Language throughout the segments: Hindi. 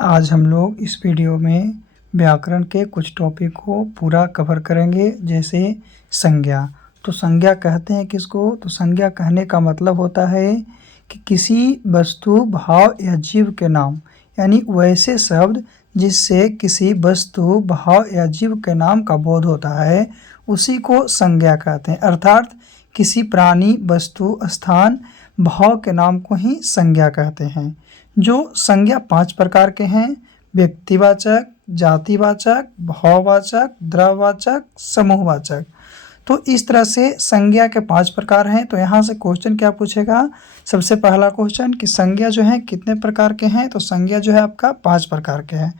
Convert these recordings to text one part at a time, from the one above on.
आज हम लोग इस वीडियो में व्याकरण के कुछ टॉपिक को पूरा कवर करेंगे। जैसे संज्ञा। तो संज्ञा कहते हैं किसको? तो संज्ञा कहने का मतलब होता है कि किसी वस्तु, भाव या जीव के नाम, यानी वैसे शब्द जिससे किसी वस्तु, भाव या जीव के नाम का बोध होता है, उसी को संज्ञा कहते हैं। अर्थात किसी प्राणी, वस्तु, स्थान, भाव के नाम को ही संज्ञा कहते हैं। जो संज्ञा 5 प्रकार के हैं: व्यक्तिवाचक, जातिवाचक, भाववाचक, द्रव्यवाचक, समूहवाचक। तो इस तरह से संज्ञा के 5 प्रकार हैं। तो यहाँ से क्वेश्चन क्या पूछेगा? सबसे पहला क्वेश्चन कि संज्ञा जो है कितने प्रकार के हैं? तो संज्ञा जो है आपका 5 प्रकार के हैं।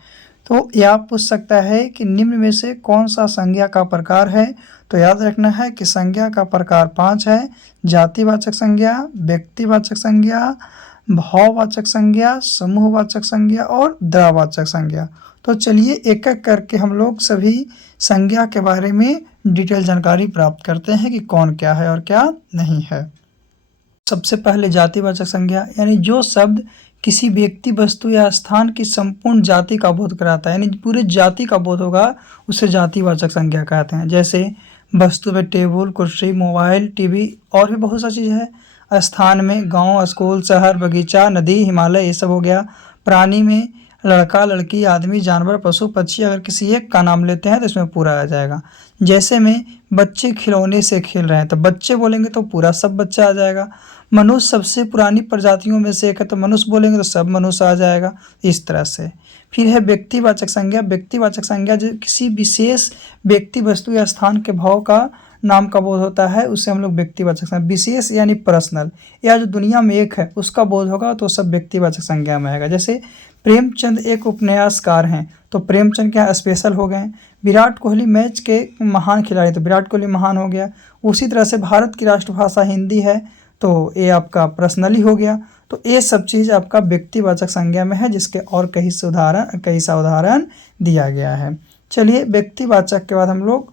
तो यह पूछ सकता है कि निम्न में से कौन सा संज्ञा का प्रकार है? तो याद रखना है कि संज्ञा का प्रकार 5 है: जातिवाचक संज्ञा, व्यक्तिवाचक संज्ञा, भाववाचक संज्ञा, समूहवाचक संज्ञा और द्रव्यवाचक संज्ञा। तो चलिए एक एक करके हम लोग सभी संज्ञा के बारे में डिटेल जानकारी प्राप्त करते हैं कि कौन क्या है और क्या नहीं है। सबसे पहले जातिवाचक संज्ञा, यानी जो शब्द किसी व्यक्ति, वस्तु या स्थान की संपूर्ण जाति का बोध कराता है, यानी पूरे जाति का बोध होगा, उसे जातिवाचक संज्ञा कहते हैं। जैसे वस्तु में टेबल, कुर्सी, मोबाइल, टीवी और भी बहुत सा चीज़ है। स्थान में गांव, स्कूल, शहर, बगीचा, नदी, हिमालय, ये सब हो गया। प्राणी में लड़का, लड़की, आदमी, जानवर, पशु, पक्षी, अगर किसी एक का नाम लेते हैं तो इसमें पूरा आ जाएगा। जैसे में बच्चे खिलौने से खेल रहे हैं तो बच्चे बोलेंगे तो पूरा सब बच्चा आ जाएगा। मनुष्य सबसे पुरानी प्रजातियों में से एक है तो मनुष्य बोलेंगे तो सब मनुष्य आ जाएगा। इस तरह से फिर है व्यक्तिवाचक संज्ञा। व्यक्तिवाचक संज्ञा जो किसी विशेष व्यक्ति, वस्तु या स्थान के भाव का नाम का बोध होता है, उससे हम लोग व्यक्तिवाचक संज्ञा। विशेष यानी पर्सनल, या जो दुनिया में एक है उसका बोध होगा तो सब व्यक्तिवाचक संज्ञा में आएगा। जैसे प्रेमचंद एक उपन्यासकार हैं तो प्रेमचंद क्या स्पेशल हो गए। विराट कोहली मैच के महान खिलाड़ी तो विराट कोहली महान हो गया। उसी तरह से भारत की राष्ट्रभाषा हिंदी है तो ये आपका पर्सनली हो गया। तो ये सब चीज़ आपका व्यक्तिवाचक संज्ञा में है, जिसके और कई सा उदाहरण दिया गया है। चलिए व्यक्तिवाचक के बाद हम लोग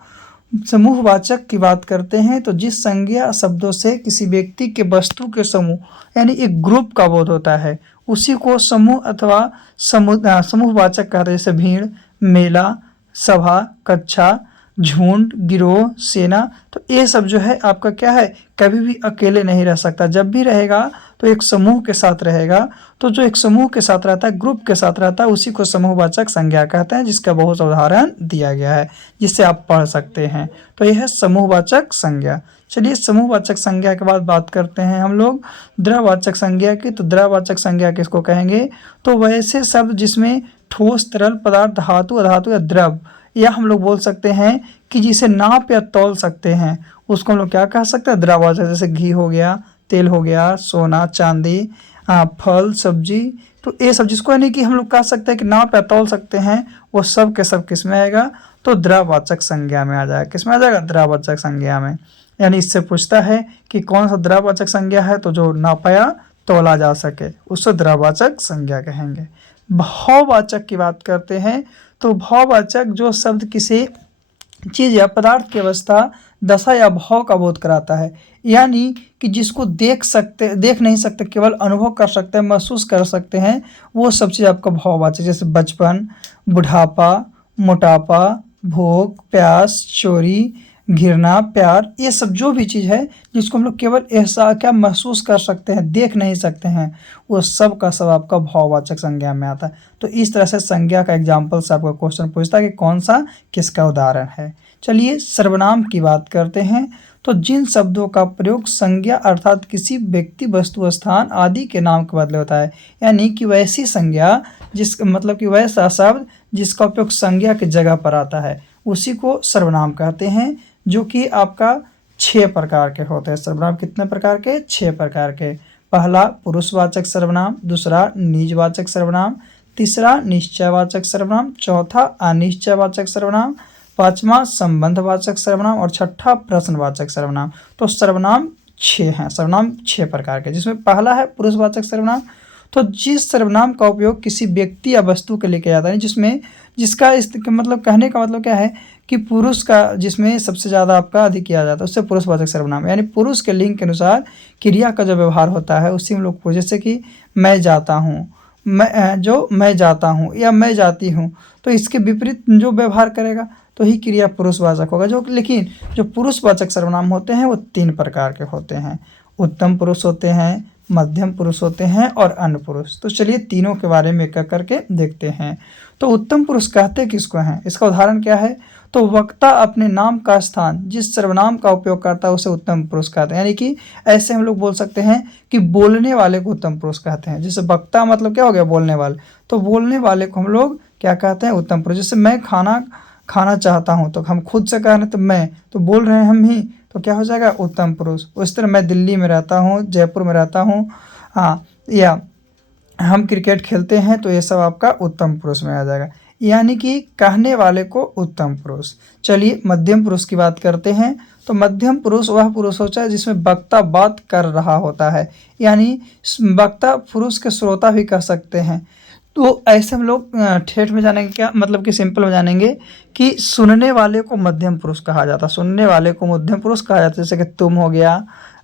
समूहवाचक की बात करते हैं। तो जिस संज्ञा शब्दों से किसी व्यक्ति के, वस्तु के समूह, यानी एक ग्रुप का बोध होता है, उसी को समूह अथवा समूहवाचक कहते हैं। जैसे भीड़, मेला, सभा, कक्षा, झुंड, गिरोह, सेना। तो ये सब जो है आपका क्या है, कभी भी अकेले नहीं रह सकता। जब भी रहेगा तो एक समूह के साथ रहेगा। तो जो एक समूह के साथ रहता है, ग्रुप के साथ रहता है, उसी को समूहवाचक संज्ञा कहते हैं, जिसका बहुत उदाहरण दिया गया है जिससे आप पढ़ सकते हैं। तो यह है समूहवाचक संज्ञा। चलिए समूहवाचक संज्ञा के बाद बात करते हैं हम लोग द्रव्यवाचक संज्ञा की। तो द्रव्यवाचक संज्ञा किसको कहेंगे? तो वैसे शब्द जिसमें ठोस, तरल पदार्थ, धातु, अधातु या द्रव, या हम लोग बोल सकते हैं कि जिसे नाप या तौल सकते हैं, उसको हम लोग क्या कह सकते हैं? द्रव्यवाचक। जैसे घी हो गया, तेल हो गया, सोना, चांदी, फल, सब्जी। तो ये सब जिसको यानी कि हम लोग कह सकते हैं कि नाप या तौल सकते हैं, वो सब के सब किस में आएगा? तो द्रव्यवाचक संज्ञा में आ जाएगा। किस में आ जाएगा? द्रव्यवाचक संज्ञा में। यानी इससे पूछता है कि कौन सा द्रव्यवाचक संज्ञा है, तो जो नापा या तौला जा सके उससे द्रव्यवाचक संज्ञा कहेंगे। भाववाचक की बात करते हैं। तो भाववाचक जो शब्द किसी चीज़ या पदार्थ की अवस्था, दशा या भाव का बोध कराता है, यानी कि जिसको देख नहीं सकते, केवल अनुभव कर सकते हैं, महसूस कर सकते हैं, वो सब चीज़ आपका भाववाचक। जैसे बचपन, बुढ़ापा, मोटापा, भूख, प्यास, चोरी, घृणा, प्यार, ये सब जो भी चीज़ है जिसको हम लोग केवल ऐसा क्या महसूस कर सकते हैं, देख नहीं सकते हैं, वो सब का सब आपका भाववाचक संज्ञा में आता है। तो इस तरह से संज्ञा का एग्जाम्पल से आपका क्वेश्चन पूछता है कि कौन सा किसका उदाहरण है। चलिए सर्वनाम की बात करते हैं। तो जिन शब्दों का प्रयोग संज्ञा अर्थात किसी व्यक्ति, वस्तु, स्थान आदि के नाम के बदले होता है, यानी कि वैसी संज्ञा जिस मतलब कि वैसा शब्द जिसका उपयोग संज्ञा की जगह पर आता है, उसी को सर्वनाम कहते हैं, जो कि आपका 6 प्रकार के होते हैं। सर्वनाम कितने प्रकार के? 6 प्रकार के। पहला पुरुषवाचक सर्वनाम, दूसरा निजवाचक सर्वनाम, तीसरा निश्चयवाचक सर्वनाम, चौथा अनिश्चयवाचक सर्वनाम, पांचवा संबंधवाचक सर्वनाम और छठा प्रश्नवाचक सर्वनाम। तो सर्वनाम 6 हैं। सर्वनाम 6 प्रकार के, जिसमें पहला है पुरुषवाचक सर्वनाम। तो जिस सर्वनाम का उपयोग किसी व्यक्ति या वस्तु के लिए किया जाता है, जिसमें जिसका इस मतलब कहने का मतलब क्या है कि पुरुष का जिसमें सबसे ज़्यादा आपका अधिक किया जाता है, उससे पुरुषवाचक सर्वनाम, यानी पुरुष के लिंग के अनुसार क्रिया का जो व्यवहार होता है उसी में लोग, जैसे कि मैं जाता हूँ, मैं जाता हूँ या मैं जाती हूँ, तो इसके विपरीत जो व्यवहार करेगा तो ही क्रिया पुरुषवाचक होगा। लेकिन जो पुरुषवाचक सर्वनाम होते हैं वो 3 प्रकार के होते हैं। उत्तम पुरुष होते हैं, मध्यम पुरुष होते हैं और अन्य पुरुष। तो चलिए तीनों के बारे में एक एक करके देखते हैं। तो उत्तम पुरुष कहते किसको हैं? इसका उदाहरण क्या है? तो वक्ता अपने नाम का स्थान जिस सर्वनाम का उपयोग करता है उसे उत्तम पुरुष कहते हैं। यानी कि ऐसे हम लोग बोल सकते हैं कि बोलने वाले को उत्तम पुरुष कहते हैं। जैसे वक्ता मतलब क्या हो गया? बोलने वाले। तो बोलने वाले को हम लोग क्या कहते हैं? उत्तम पुरुष। जैसे मैं खाना चाहता हूँ, तो हम खुद से कह रहे हैं तो मैं, तो बोल रहे हैं हम ही, तो क्या हो जाएगा? उत्तम पुरुष। उस तरह मैं दिल्ली में रहता हूँ, जयपुर में रहता हूँ, हाँ, या हम क्रिकेट खेलते हैं, तो ये सब आपका उत्तम पुरुष में आ जाएगा। यानी कि कहने वाले को उत्तम पुरुष। चलिए मध्यम पुरुष की बात करते हैं। तो मध्यम पुरुष वह पुरुष होता है जिसमें वक्ता बात कर रहा होता है, यानी वक्ता पुरुष के श्रोता भी कह सकते हैं। तो ऐसे हम लोग ठेठ में जानेंगे, क्या मतलब कि सिंपल में जानेंगे कि सुनने वाले को मध्यम पुरुष कहा जाता है। सुनने वाले को मध्यम पुरुष कहा जाता है। जैसे कि तुम हो गया,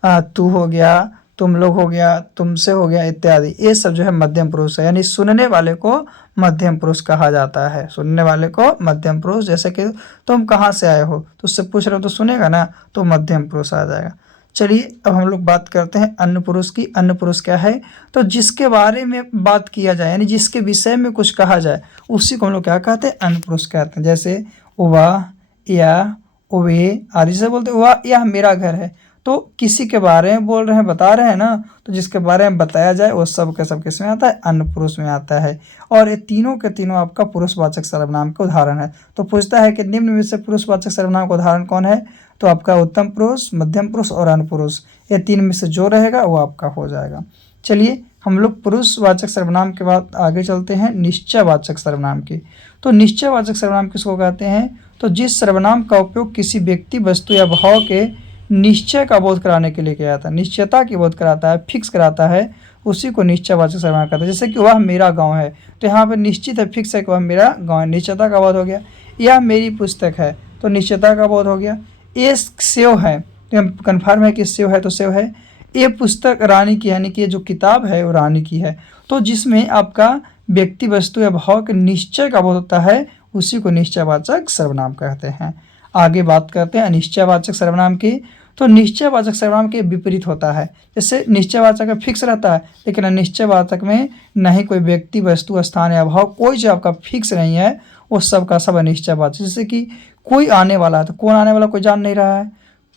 तू हो गया, तुम लोग हो गया, तुमसे हो गया इत्यादि, ये सब जो है मध्यम पुरुष है। यानी सुनने वाले को मध्यम पुरुष कहा जाता है। सुनने वाले को मध्यम पुरुष। जैसे कि तुम कहाँ से आए हो, तो उससे पूछ रहे हो तो सुनेगा ना, तो मध्यम पुरुष आ जाएगा। चलिए अब हम लोग बात करते हैं अन्य पुरुष की। अन्य पुरुष क्या है? तो जिसके बारे में बात किया जाए, यानी जिसके विषय में कुछ कहा जाए, उसी को हम लोग क्या कहते हैं? अन्य पुरुष कहते हैं। जैसे वह, या, वे आदि से बोलते हैं। वह, यह मेरा घर है, तो किसी के बारे में बोल रहे हैं, बता रहे हैं ना, तो जिसके बारे में बताया जाए वो सब के सब किस में आता है? अन्य पुरुष में आता है। और ये तीनों के तीनों आपका पुरुषवाचक सर्वनाम के उदाहरण है। तो पूछता है कि निम्न में से पुरुषवाचक सर्वनाम का उदाहरण कौन है? तो आपका उत्तम पुरुष, मध्यम पुरुष और अन्य पुरुष, ये 3 में से जो रहेगा वो आपका हो जाएगा। चलिए हम लोग पुरुषवाचक सर्वनाम के बाद आगे चलते हैं निश्चयवाचक सर्वनाम की। तो निश्चयवाचक सर्वनाम किसको कहते हैं? तो जिस सर्वनाम का उपयोग किसी व्यक्ति, वस्तु या भाव के निश्चय का बोध कराने के लिए किया जाता है, निश्चयता की बोध कराता है, फिक्स कराता है, उसी को निश्चयवाचक सर्वनाम कहते हैं। जैसे कि वह मेरा गांव है, तो यहाँ पर निश्चित है, फिक्स है कि वह मेरा गांव है, निश्चयता का बोध हो गया। यह मेरी पुस्तक है, तो निश्चयता का बोध हो गया। ये सेव है, तो हम कन्फर्म है कि सेव है, तो सेव है। ये पुस्तक रानी की, यानी कि ये जो किताब है वो रानी की है। तो जिसमें आपका व्यक्ति, वस्तु या भाव के निश्चय का बोध होता है, उसी को निश्चयवाचक सर्वनाम कहते हैं। आगे बात करते हैं अनिश्चयवाचक सर्वनाम की। तो निश्चयवाचक सर्वनाम के विपरीत होता है। जैसे निश्चयवाचक में फिक्स रहता है, लेकिन अनिश्चयवाचक में नहीं कोई व्यक्ति, वस्तु, स्थान या भाव, कोई जो आपका फिक्स नहीं है, वो सब का सब अनिश्चयवाचक। जैसे कि कोई आने वाला है, तो कौन आने वाला कोई जान नहीं रहा है।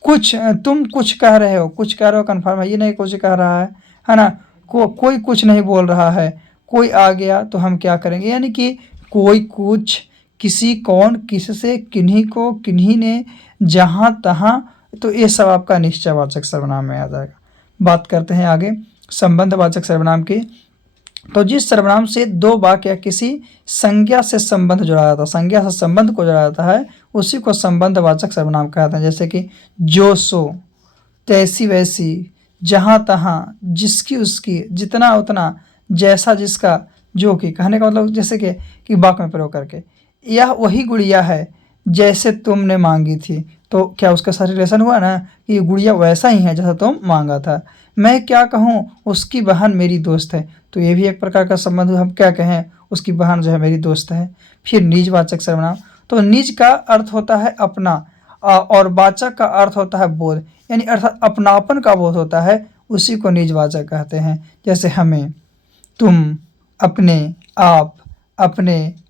कुछ, तुम कुछ कह रहे हो, कुछ कह रहे हो कन्फर्म है, ये नहीं कुछ कह रहा है ना। कोई कुछ नहीं बोल रहा है। कोई आ गया, तो हम क्या करेंगे? यानी कि कोई, कुछ, किसी, कौन, किससे, किन्हीं को, किन्हीं ने, जहाँ तहाँ, तो ये सब आपका निश्चयवाचक सर्वनाम में आ जाएगा। बात करते हैं आगे संबंधवाचक सर्वनाम की। तो जिस सर्वनाम से दो वाक्य या किसी संज्ञा से संबंध जोड़ा जाता है, संज्ञा से संबंध को जोड़ा जाता है, उसी को संबंधवाचक सर्वनाम कहते हैं। जैसे कि जो सो, तैसी वैसी, जहाँ तहाँ, जिसकी उसकी, जितना उतना, जैसा जिसका, जो कि, कहने का मतलब जैसे कि वाक्य में प्रयोग करके, यह वही गुड़िया है जैसे तुमने मांगी थी, तो क्या उसका साथ रिलेशन हुआ ना कि ये गुड़िया वैसा ही है जैसा तुम मांगा था। मैं क्या कहूँ, उसकी बहन मेरी दोस्त है, तो ये भी एक प्रकार का संबंध। हम क्या कहें, उसकी बहन जो है मेरी दोस्त है। फिर निजवाचक सर्वनाम। तो निज का अर्थ होता है अपना, और वाचक का अर्थ होता है बोध, यानी अर्थात अपनापन का बोध होता है, उसी को निजवाचक कहते हैं। जैसे हमें, तुम, अपने,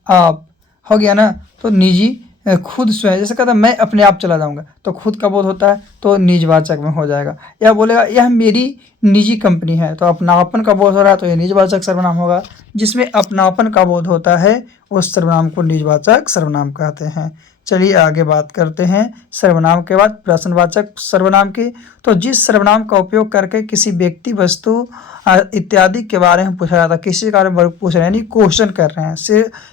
आप हो गया ना, तो निजी, खुद स्वयं। जैसे कहता है मैं अपने आप चला जाऊंगा, तो खुद का बोध होता है, तो निजवाचक में हो जाएगा। या बोलेगा यह मेरी निजी कंपनी है, तो अपनापन का बोध हो रहा है, तो यह निजवाचक सर्वनाम होगा। जिसमें अपनापन का बोध होता है उस सर्वनाम को निजवाचक सर्वनाम कहते हैं। चलिए आगे बात करते हैं सर्वनाम के बाद प्रश्नवाचक सर्वनाम की। तो जिस सर्वनाम का उपयोग करके किसी व्यक्ति, वस्तु इत्यादि के बारे में पूछा जाता है, किसी के बारे में पूछ रहे हैं, यानी क्वेश्चन कर रहे हैं,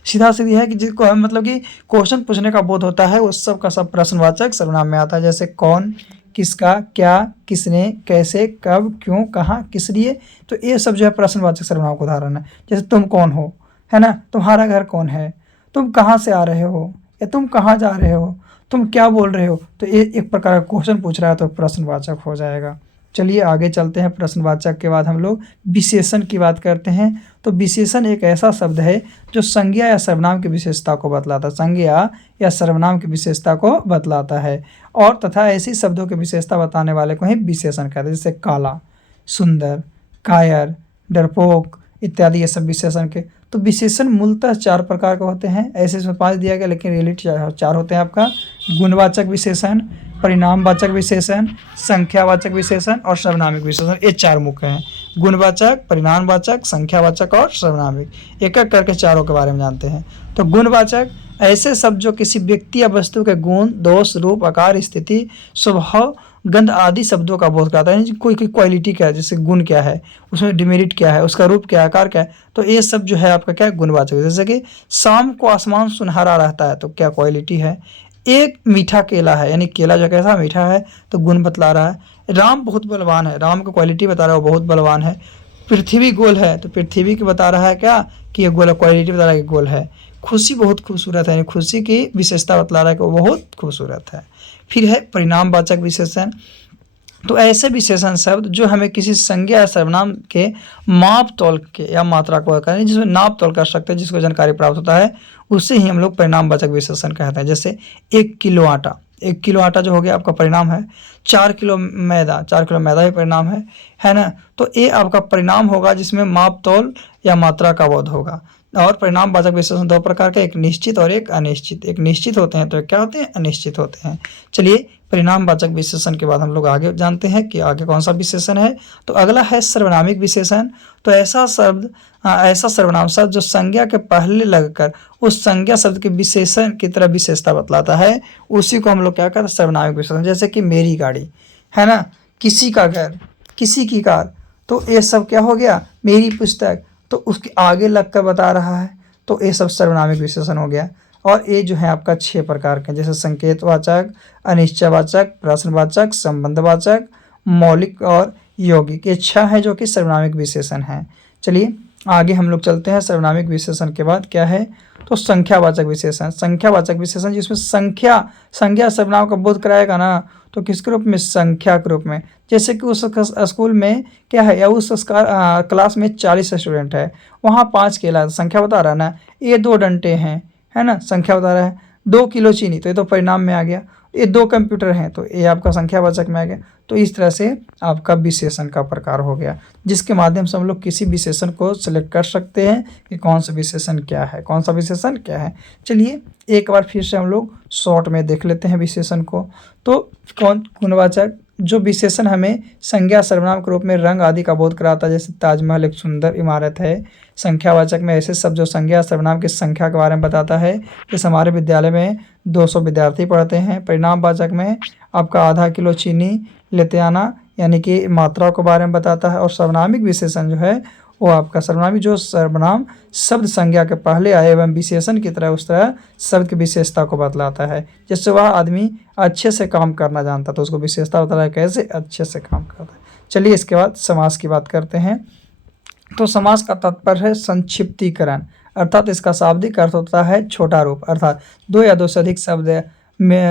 सीधा सीधी है कि जिसको हम मतलब कि क्वेश्चन पूछने का बोध होता है, उस सब का सब प्रश्नवाचक सर्वनाम में आता है। जैसे कौन, किसका, क्या, किसने, कैसे, कब, क्यों, कहाँ, किस लिए, तो ये सब जो है प्रश्नवाचक सर्वनाम का उदाहरण है। जैसे तुम कौन हो, है ना, तुम्हारा घर कौन है, तुम कहाँ से आ रहे हो, या तुम कहाँ जा रहे हो, तुम क्या बोल रहे हो, तो ये एक प्रकार का क्वेश्चन पूछ रहा है, तो प्रश्नवाचक हो जाएगा। चलिए आगे चलते हैं। प्रश्नवाचक के बाद हम लोग विशेषण की बात करते हैं। तो विशेषण एक ऐसा शब्द है जो संज्ञा या सर्वनाम की विशेषता को बतलाता है, संज्ञा या सर्वनाम की विशेषता को बतलाता है और तथा ऐसी शब्दों की विशेषता बताने वाले को ही विशेषण कहते हैं। जैसे काला, सुंदर, कायर, डरपोक इत्यादि ये सब विशेषण के। तो विशेषण मूलतः 4 प्रकार के होते हैं, ऐसे इसमें 5 दिया गया लेकिन रियलिटी 4 होते हैं आपका। गुणवाचक विशेषण, परिणामवाचक विशेषण, संख्यावाचक विशेषण और सर्वनामिक विशेषण, ये 4 मुख्य हैं। गुणवाचक, परिणामवाचक, संख्यावाचक और सर्वनामिक, एक एक करके चारों के बारे में जानते हैं। तो गुणवाचक ऐसे शब्द जो किसी व्यक्ति या वस्तु के गुण, दोष, रूप, आकार, स्थिति, स्वभाव, गंध आदि शब्दों का बोध कराता है। कोई क्वालिटी क्या है, जैसे गुण क्या है, उसमें डिमेरिट क्या है, उसका रूप क्या है, आकार क्या है, तो ये सब जो है आपका क्या है, गुणवाचक। जैसे कि शाम को आसमान सुनहरा रहता है, तो क्या क्वालिटी है। एक मीठा केला है, यानी केला जो कैसा मीठा है, तो गुण बतला रहा है। राम बहुत बलवान है, राम को क्वालिटी बता रहा है, वो बहुत बलवान है। पृथ्वी गोल है, तो पृथ्वी की बता रहा है क्या कि ये गोल, क्वालिटी बता रहा है कि गोल है। खुशी बहुत खूबसूरत है, यानी खुशी की विशेषता बतला रहा है कि वो बहुत खूबसूरत है। फिर है परिणामवाचक विशेषण। तो ऐसे विशेषण शब्द जो हमें किसी संज्ञा या सर्वनाम के माप तौल के या मात्रा को करें, जिसमें नाप तौल कर सकते हैं, जिसको जानकारी प्राप्त होता है, उसे ही हम लोग परिणामवाचक विशेषण कहते हैं। जैसे 1 किलो आटा, 1 किलो आटा जो हो गया आपका परिणाम है। 4 किलो मैदा, 4 किलो मैदा भी परिणाम है ना। तो ये आपका परिणाम होगा जिसमें माप तौल या मात्रा का बोध होगा। और परिणामवाचक विशेषण 2 प्रकार के, एक निश्चित और एक अनिश्चित। एक निश्चित होते हैं तो क्या होते हैं, अनिश्चित होते हैं। चलिए परिणामवाचक विशेषण के बाद हम लोग आगे जानते हैं कि आगे कौन सा विशेषण है। तो अगला है सर्वनामिक विशेषण। तो ऐसा सर्वनाम शब्द जो संज्ञा के पहले लगकर उस संज्ञा शब्द के विशेषण की तरह विशेषता बतलाता है, उसी को हम लोग क्या कहते हैं, सर्वनामिक विशेषण। जैसे कि मेरी गाड़ी है ना, किसी का घर, किसी की कार, तो ये सब क्या हो गया, मेरी पुस्तक, तो उसके आगे लग कर बता रहा है, तो ये सब सर्वनामिक विशेषण हो गया। और ये जो है आपका 6 प्रकार के, जैसे संकेतवाचक, अनिश्चयवाचक, प्रश्नवाचक, संबंधवाचक, मौलिक और यौगिक, ये 6 है जो कि सर्वनामिक विशेषण हैं। चलिए आगे हम लोग चलते हैं। सर्वनामिक विशेषण के बाद क्या है, तो संख्यावाचक विशेषण। संख्यावाचक विशेषण जिसमें संज्ञा सर्वनाम का बोध कराएगा ना, तो किसके रूप में, संख्या के रूप में। जैसे कि उस स्कूल में क्या है, या उस क्लास में 40 स्टूडेंट है, वहाँ 5 केला, संख्या बता रहा है ना। ये 2 डंडे हैं, है ना, संख्या बता रहा है। 2 किलो चीनी, तो ये तो परिणाम में आ गया। ये 2 कंप्यूटर हैं, तो ये आपका संख्यावाचक में आ गया। तो इस तरह से आपका विशेषण का प्रकार हो गया, जिसके माध्यम से हम लोग किसी विशेषण को सिलेक्ट कर सकते हैं कि कौन सा विशेषण क्या है, कौन सा विशेषण क्या है। चलिए एक बार फिर से हम लोग शॉर्ट में देख लेते हैं विशेषण को। तो गुणवाचक जो विशेषण हमें संज्ञा सर्वनाम के रूप में रंग आदि का बोध कराता है, जैसे ताजमहल एक सुंदर इमारत है। संख्यावाचक में ऐसे शब्द जो संज्ञा सर्वनाम की संख्या के बारे में बताता है, जैसे हमारे विद्यालय में 200 विद्यार्थी पढ़ते हैं। परिणामवाचक में आपका आधा किलो चीनी लेते आना, यानी कि मात्रा के बारे में बताता है। और सर्वनामिक विशेषण जो है वो आपका सर्वनामी जो सर्वनाम शब्द संज्ञा के पहले आए एवं विशेषण की तरह उस तरह शब्द की विशेषता को बतलाता है। जैसे वह आदमी अच्छे से काम करना जानता, तो उसको विशेषता बता रहा है कैसे अच्छे से काम करता है। चलिए इसके बाद समास की बात करते हैं। तो समास का तात्पर्य है संक्षिप्तीकरण, अर्थात इसका शाब्दिक अर्थ होता है छोटा रूप, अर्थात 2 या 2 से अधिक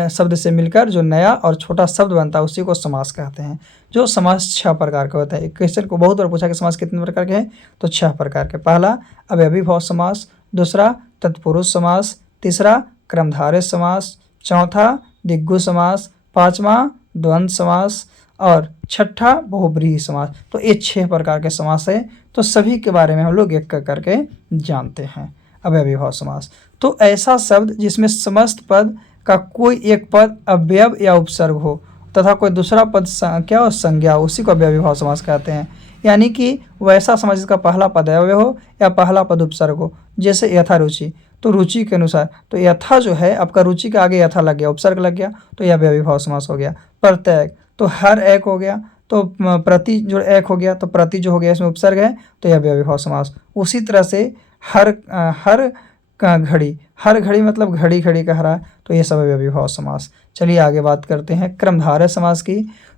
शब्द से मिलकर जो नया और छोटा शब्द बनता है उसी को समास कहते हैं। जो समास 6 प्रकार के होता है। एक क्वेश्चन को बहुत बार पूछा कि समास कितने प्रकार के हैं, तो 6 प्रकार के। पहला अव्ययीभाव समास, दूसरा तत्पुरुष समास, तीसरा क्रमधारय समास, चौथा दिग्गु समास, पांचवा द्वंद्व समास और छठा बहुब्रीहि समास। तो ये 6 प्रकार के समास है। तो सभी के बारे में हम लोग एक करके जानते हैं। अव्ययीभाव समास तो ऐसा शब्द जिसमें समस्त पद का कोई एक पद अव्यय या उपसर्ग हो तथा कोई दूसरा पद क्या हो, संज्ञा, उसी को अव्ययीभाव समास कहते हैं। यानी कि वैसा समास जिसका पहला पद अव्यय हो या पहला पद उपसर्ग हो। जैसे यथा रुचि, तो रुचि के अनुसार, तो यथा जो है आपका रुचि के आगे यथा लग गया, उपसर्ग लग गया, तो यह अव्ययीभाव समास हो गया। प्रत्येक, तो हर एक हो गया, तो प्रति जो एक हो गया, तो प्रति जो हो गया इसमें उपसर्ग है, तो यह अव्ययीभाव समास। उसी तरह से हर घड़ी, हर घड़ी मतलब घड़ी घड़ी कह रहा है, तो ये सब अव्ययीभाव समास। चलिए आगे बात करते हैं क्रमधारय समास की।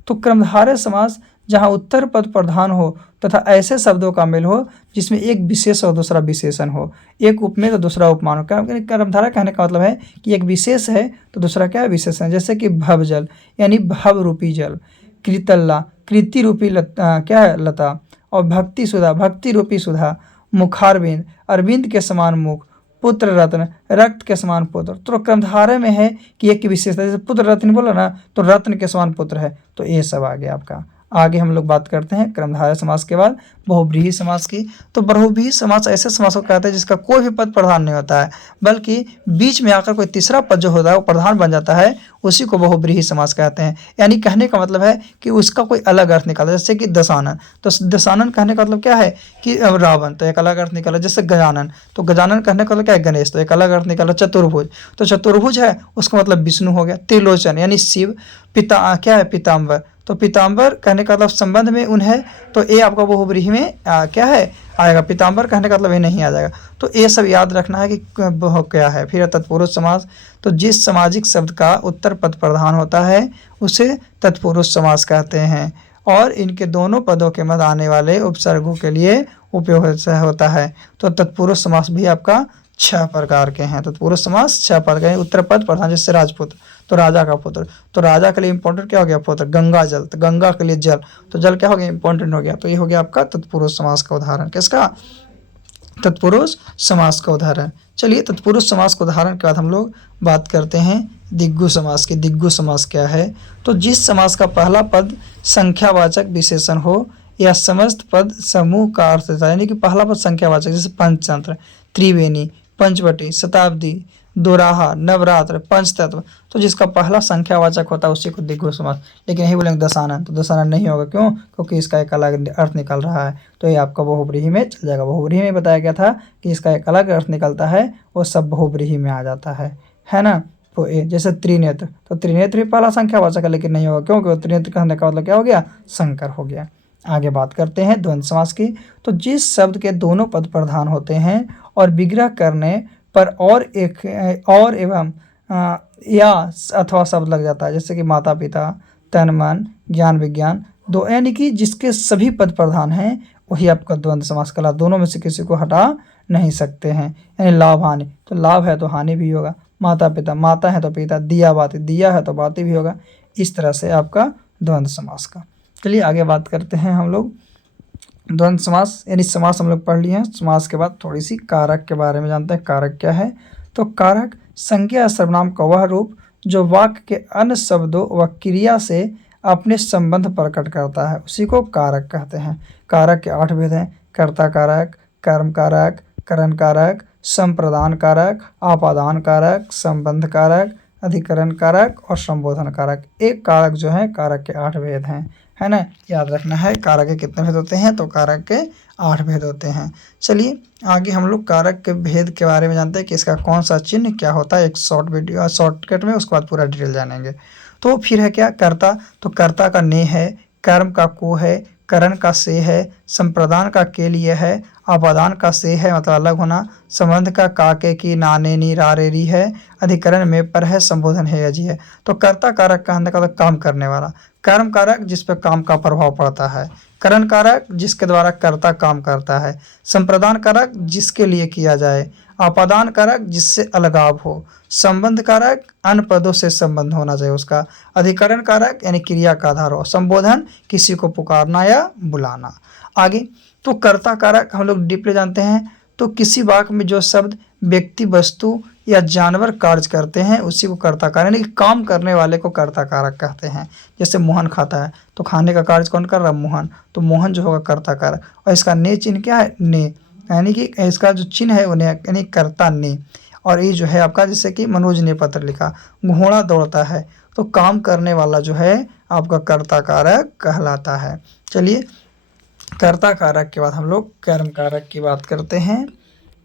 तो क्रमधारय समास जहाँ उत्तर पद प्रधान हो तथा ऐसे शब्दों का मेल हो जिसमें एक विशेष और दूसरा विशेषण हो, एक उपमेय तो दूसरा उपमान हो। क्रमधारय कहने का मतलब है कि एक विशेष है तो दूसरा क्या है, विशेषण। जैसे कि भवजल यानी भव रूपी जल, कृतल्ला कृति रूपी क्या है, लता, और भक्ति सुधा भक्ति रूपी सुधा, मुखारविंद, अरविंद के समान मुख, पुत्र रत्न, रक्त के समान पुत्र। तो क्रमधारय में है कि एक की विशेषता, जैसे पुत्र रत्न बोला ना, तो रत्न के समान पुत्र है, तो ये सब आ गया आपका। आगे हम लोग बात करते हैं क्रमधारय समास के बाद बहुव्रीहि समास की। तो बहुव्रीहि समास ऐसे समास को कहते हैं जिसका कोई भी पद प्रधान नहीं होता है, बल्कि बीच में आकर कोई तीसरा पद जो होता है वो प्रधान बन जाता है, उसी को बहुव्रीहि समास कहते हैं। यानी कहने का मतलब है कि उसका कोई अलग अर्थ निकाला, जैसे कि दशानन, तो दशानन कहने का मतलब क्या है कि रावण, तो एक अलग अर्थ निकाला। जैसे गजानन, तो गजानन कहने का मतलब क्या है, गणेश, तो एक अलग अर्थ निकाला। चतुर्भुज, तो चतुर्भुज है उसका मतलब विष्णु हो गया। त्रिलोचन यानी शिव, पिता क्या है, पीताम्बर, तो पीताम्बर कहने का मतलब संबंध में उन्हें, तो ये आपका बहुव्रीहि में क्या है आएगा। पीताम्बर कहने का मतलब ये नहीं आ जाएगा। तो ये सब याद रखना है कि क्या है। फिर तत्पुरुष समास, तो जिस सामाजिक शब्द का उत्तर पद प्रधान होता है उसे तत्पुरुष समास कहते हैं, और इनके दोनों पदों के मध्य आने वाले उपसर्गों के लिए उपयोग होता है। तो तत्पुरुष समास भी आपका 6 प्रकार के हैं। तत्पुरुष समास 6 प्रकार के हैं। उत्तर पद प्रधान, जैसे राजपुत्र, तो राजा का पुत्र, तो राजा के लिए इंपॉर्टेंट क्या हो गया, पुत्र। गंगा जल, तो गंगा के लिए जल, तो जल क्या हो गया, इंपॉर्टेंट हो गया। तो ये हो गया आपका तत्पुरुष समास का उदाहरण। किसका, तत्पुरुष समास का उदाहरण। चलिए तत्पुरुष समास का उदाहरण के बाद हम लोग बात करते हैं दिग्गु समास की। दिग्गु समास क्या है, तो जिस समास का पहला पद संख्यावाचक विशेषण हो या समस्त पद समूह का अर्थ देता है, यानी कि पहला पद संख्यावाचक, जैसे पंचतंत्र, त्रिवेणी, पंचवटी, शताब्दी, दोराहा, नवरात्र, पंचतत्व, तो जिसका पहला संख्यावाचक होता है उसी को दिग्गु समास। लेकिन यही बोलेंगे दशानन, तो दशानन नहीं होगा, क्यों, क्योंकि इसका एक अलग अर्थ निकल रहा है, तो ये आपका बहुव्रीहि में चल जाएगा। बहुव्रीहि में बताया गया था कि इसका एक अलग अर्थ निकलता है, वो सब बहुव्रीहि में आ जाता है ना। तो जैसे त्रिनेत्र, तो त्रिनेत्र भी पहला संख्यावाचक है, लेकिन नहीं होगा, क्योंकि त्रिनेत्र कहने का मतलब क्या हो गया, शंकर हो गया। आगे बात करते हैं द्वंद्व समास की। तो जिस शब्द के दोनों पद प्रधान होते हैं और विग्रह करने पर और एवं या अथवा शब्द लग जाता है, जैसे कि माता पिता, तन मन, ज्ञान विज्ञान, दो, यानी कि जिसके सभी पद प्रधान हैं वही आपका द्वंद्व समास कहलाता। दोनों में से किसी को हटा नहीं सकते हैं। यानी लाभ हानि, तो लाभ है तो हानि भी होगा। माता पिता, माता है तो पिता, दिया बाती, दिया है तो बाती भी होगा। इस तरह से आपका द्वंद्व समास का। चलिए आगे बात करते हैं हम लोग द्वंद्व समास, यानी समास हम लोग पढ़ लिए हैं। समास के बाद थोड़ी सी कारक के बारे में जानते हैं। कारक क्या है, तो कारक संज्ञा या सर्वनाम का वह रूप जो वाक्य के अन्य शब्दों व क्रिया से अपने संबंध प्रकट करता है, उसी को कारक कहते हैं। कारक के 8 भेद हैं, कर्ता कारक, कर्म कारक, करण कारक, संप्रदान कारक, आपादान कारक, संबंध कारक, अधिकरण कारक और संबोधन कारक। एक कारक जो है, कारक के 8 भेद हैं, है ना। याद रखना है कारक के कितने भेद होते हैं, तो कारक के 8 भेद होते हैं। चलिए आगे हम लोग कारक के भेद के बारे में जानते हैं कि इसका कौन सा चिन्ह क्या होता है। एक शॉर्टकट में, उसके बाद पूरा डिटेल जानेंगे। तो फिर है क्या, कर्ता, तो कर्ता का ने है, कर्म का को है, करण का से है, संप्रदान का के लिए है, आपादान का से है मतलब अलग होना, संबंध का के की नाने नी रारे री है, अधिकरण में पर है, संबोधन है अजी है। तो कर्ता कारक का कहने का मतलब काम करने वाला, कर्म कारक जिस पर काम का प्रभाव पड़ता है, करण कारक जिसके द्वारा कर्ता काम करता है, संप्रदान कारक जिसके लिए किया जाए, आपादान कारक जिससे अलगाव हो, संबंध कारक अन्य पदों से संबंध होना चाहिए उसका, अधिकरण कारक यानी क्रिया का आधार हो, संबोधन किसी को पुकारना या बुलाना। आगे तो कर्ता कारक हम लोग डीपली जानते हैं, तो किसी वाक्य में जो शब्द व्यक्ति, वस्तु या जानवर कार्य करते हैं उसी को कर्ता कारक, यानी कि काम करने वाले को कर्ता कारक कहते हैं। जैसे मोहन खाता है, तो खाने का कार्य कौन कर रहा है, मोहन, तो मोहन जो होगा कर्ता कारक। और इसका ने चिन्ह क्या है, ने, यानी कि इसका जो चिन्ह है उन्हें यानी कर्ता ने। और ये जो है आपका, जैसे कि मनोज ने पत्र लिखा, घोड़ा दौड़ता है, तो काम करने वाला जो है आपका कर्ता कारक कहलाता है। चलिए कर्ता कारक के बाद हम लोग कर्म कारक की बात करते हैं।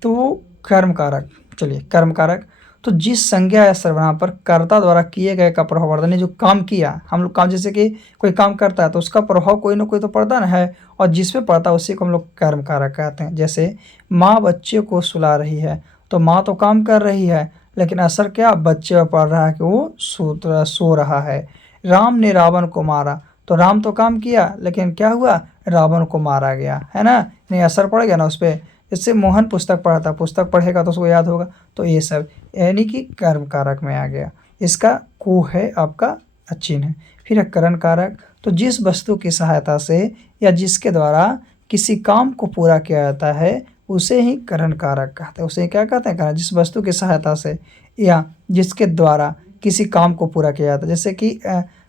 तो कर्म कारक, चलिए कर्म कारक, तो जिस संज्ञा या सर्वनाम पर कर्ता द्वारा किए गए का प्रभाव पड़ता है, जो काम किया हम लोग, काम जैसे कि कोई काम करता है तो उसका प्रभाव कोई ना कोई तो पड़ता ना है, और जिस पे पड़ता है उसी को हम लोग कर्म कारक कहते हैं। जैसे माँ बच्चे को सुला रही है, तो माँ तो काम कर रही है, लेकिन असर क्या बच्चे पर पड़ रहा है कि वो सो रहा है। राम ने रावण को मारा, तो राम तो काम किया, लेकिन क्या हुआ, रावण को मारा गया, है ना, नहीं असर पड़ गया ना उस पर। इससे मोहन पुस्तक पढ़ता, पुस्तक पढ़ेगा तो उसको याद होगा। तो ये सब यानी कि कर्म कारक में आ गया। इसका को है आपका चिन्ह। फिर है करण कारक, तो जिस वस्तु की सहायता से या जिसके द्वारा किसी काम को पूरा किया जाता है उसे ही करण कारक कहते हैं। उसे क्या कहते हैं? कारण। जिस वस्तु की सहायता से या जिसके द्वारा किसी काम को पूरा किया जाता है। जैसे कि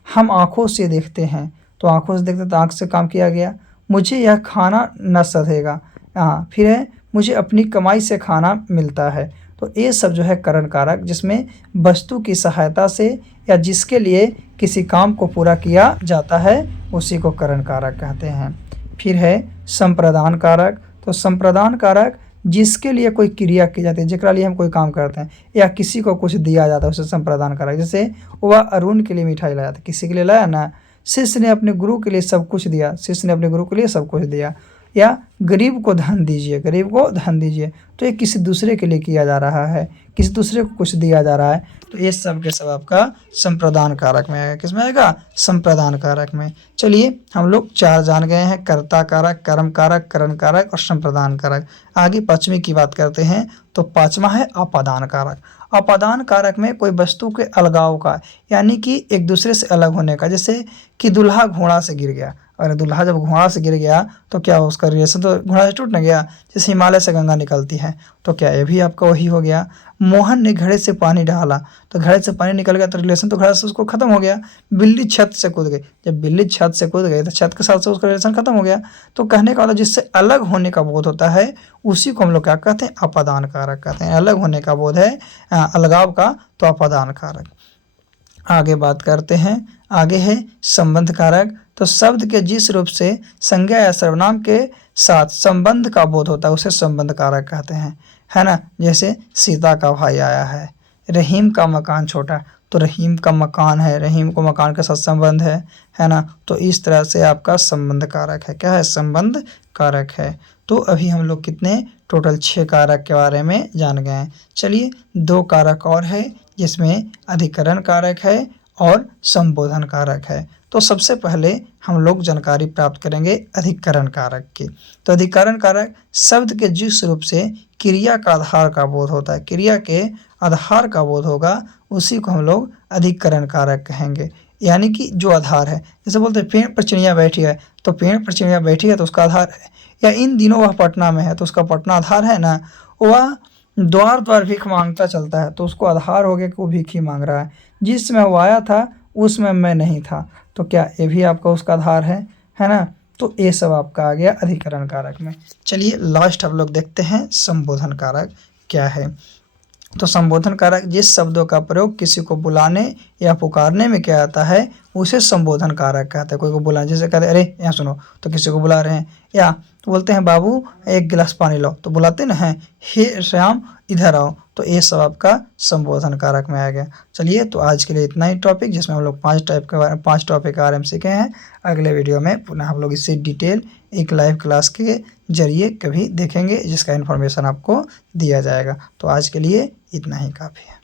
हम आँखों से देखते हैं, तो आँखों से देखते तो आँख से काम किया गया। मुझे यह खाना न सधेगा, फिर है मुझे अपनी कमाई से खाना मिलता है। तो ये सब जो है करण कारक, जिसमें वस्तु की सहायता से या जिसके लिए किसी काम को पूरा किया जाता है, उसी को करण कारक कहते हैं। फिर है संप्रदान कारक। तो संप्रदान कारक जिसके लिए कोई क्रिया की जाती है, जेकरा लिए हम कोई काम करते हैं या किसी को कुछ दिया जाता है, उसे संप्रदान कारक। जैसे वह अरुण के लिए मिठाई लाया था, किसी के लिए लाया ना। शिष्य ने अपने गुरु के लिए सब कुछ दिया, शिष्य ने अपने गुरु के लिए सब कुछ दिया। या गरीब को धन दीजिए, गरीब को धन दीजिए, तो ये किसी दूसरे के लिए किया जा रहा है, किसी दूसरे को कुछ दिया जा रहा है। तो ये सब के सब आपका संप्रदान कारक में आएगा। किस में आएगा? संप्रदान कारक में। चलिए हम लोग 4 जान गए हैं, कर्ता कारक, कर्म कारक, करण कारक और संप्रदान कारक। आगे 5वीं की बात करते हैं। तो 5वां है अपादान कारक। अपादान कारक में कोई वस्तु के अलगाव का, यानी कि एक दूसरे से अलग होने का। जैसे कि दूल्हा घोड़ा से गिर गया, और दूल्हा जब घोड़ा से गिर गया तो क्या उसका रिलेशन तो घोड़ा से टूट न गया। जैसे हिमालय से गंगा निकलती है, तो क्या ये भी आपका वही हो गया। मोहन ने घड़े से पानी डाला, तो घड़े से पानी निकल गया, तो रिलेशन तो घड़े से उसको खत्म हो गया। बिल्ली छत से कूद गई, जब बिल्ली छत से कूद गई तो छत के साथ से उसका रिलेशन खत्म हो गया। तो कहने का मतलब जिससे अलग होने का बोध होता है, उसी को हम लोग क्या कहते हैं? अपादान कारक कहते हैं। अलग होने का बोध है, अलगाव का, तो अपादान कारक। आगे बात करते हैं। आगे है संबंध कारक। तो शब्द के जिस रूप से संज्ञा या सर्वनाम के साथ संबंध का बोध होता है, उसे संबंध कारक कहते हैं, है ना। जैसे सीता का भाई आया है, रहीम का मकान छोटा, तो रहीम का मकान है, रहीम को मकान के साथ संबंध है ना। तो इस तरह से आपका संबंध कारक है। क्या है? संबंध कारक है। तो अभी हम लोग कितने टोटल 6 कारक के बारे में जान गए हैं। चलिए 2 कारक और है, जिसमें अधिकरण कारक है और संबोधन कारक है। तो सबसे पहले हम लोग जानकारी प्राप्त करेंगे अधिकरण कारक की। तो अधिकरण कारक शब्द के जिस रूप से क्रिया का आधार का बोध होता है, क्रिया के आधार का बोध होगा, उसी को हम लोग अधिकरण कारक कहेंगे। यानी कि जो आधार है, जैसे बोलते हैं पेड़ पर चिड़िया बैठी है, तो पेड़ पर चिड़िया बैठी है तो उसका आधार है। या इन दिनों वह पटना में है, तो उसका पटना आधार है ना। वह द्वार द्वार भीख मांगता चलता है, तो उसको आधार हो गया कि वो भीख ही मांग रहा है। जिसमें वो आया था उसमें मैं नहीं था, तो क्या ये भी आपका उसका आधार है ना। तो ये सब आपका आ गया अधिकरण कारक में। चलिए लास्ट हम लोग देखते हैं संबोधन कारक क्या है। तो संबोधन कारक जिस शब्दों का प्रयोग किसी को बुलाने या पुकारने में किया जाता है, उसे संबोधन कारक कहते हैं। कोई को बुलाने, जैसे कहते हैं अरे यहाँ सुनो, तो किसी को बुला रहे हैं। या तो बोलते हैं बाबू एक गिलास पानी लाओ, तो बुलाते ना हैं, हे श्याम इधर आओ। तो ये सब आपका संबोधन कारक में आ गया। चलिए तो आज के लिए इतना ही टॉपिक, जिसमें हम लोग 5 टॉपिक के बारे में सीखे हैं। अगले वीडियो में पुनः हम लोग इससे डिटेल एक लाइव क्लास के जरिए कभी देखेंगे, जिसका इन्फॉर्मेशन आपको दिया जाएगा। तो आज के लिए इतना ही काफ़ी है।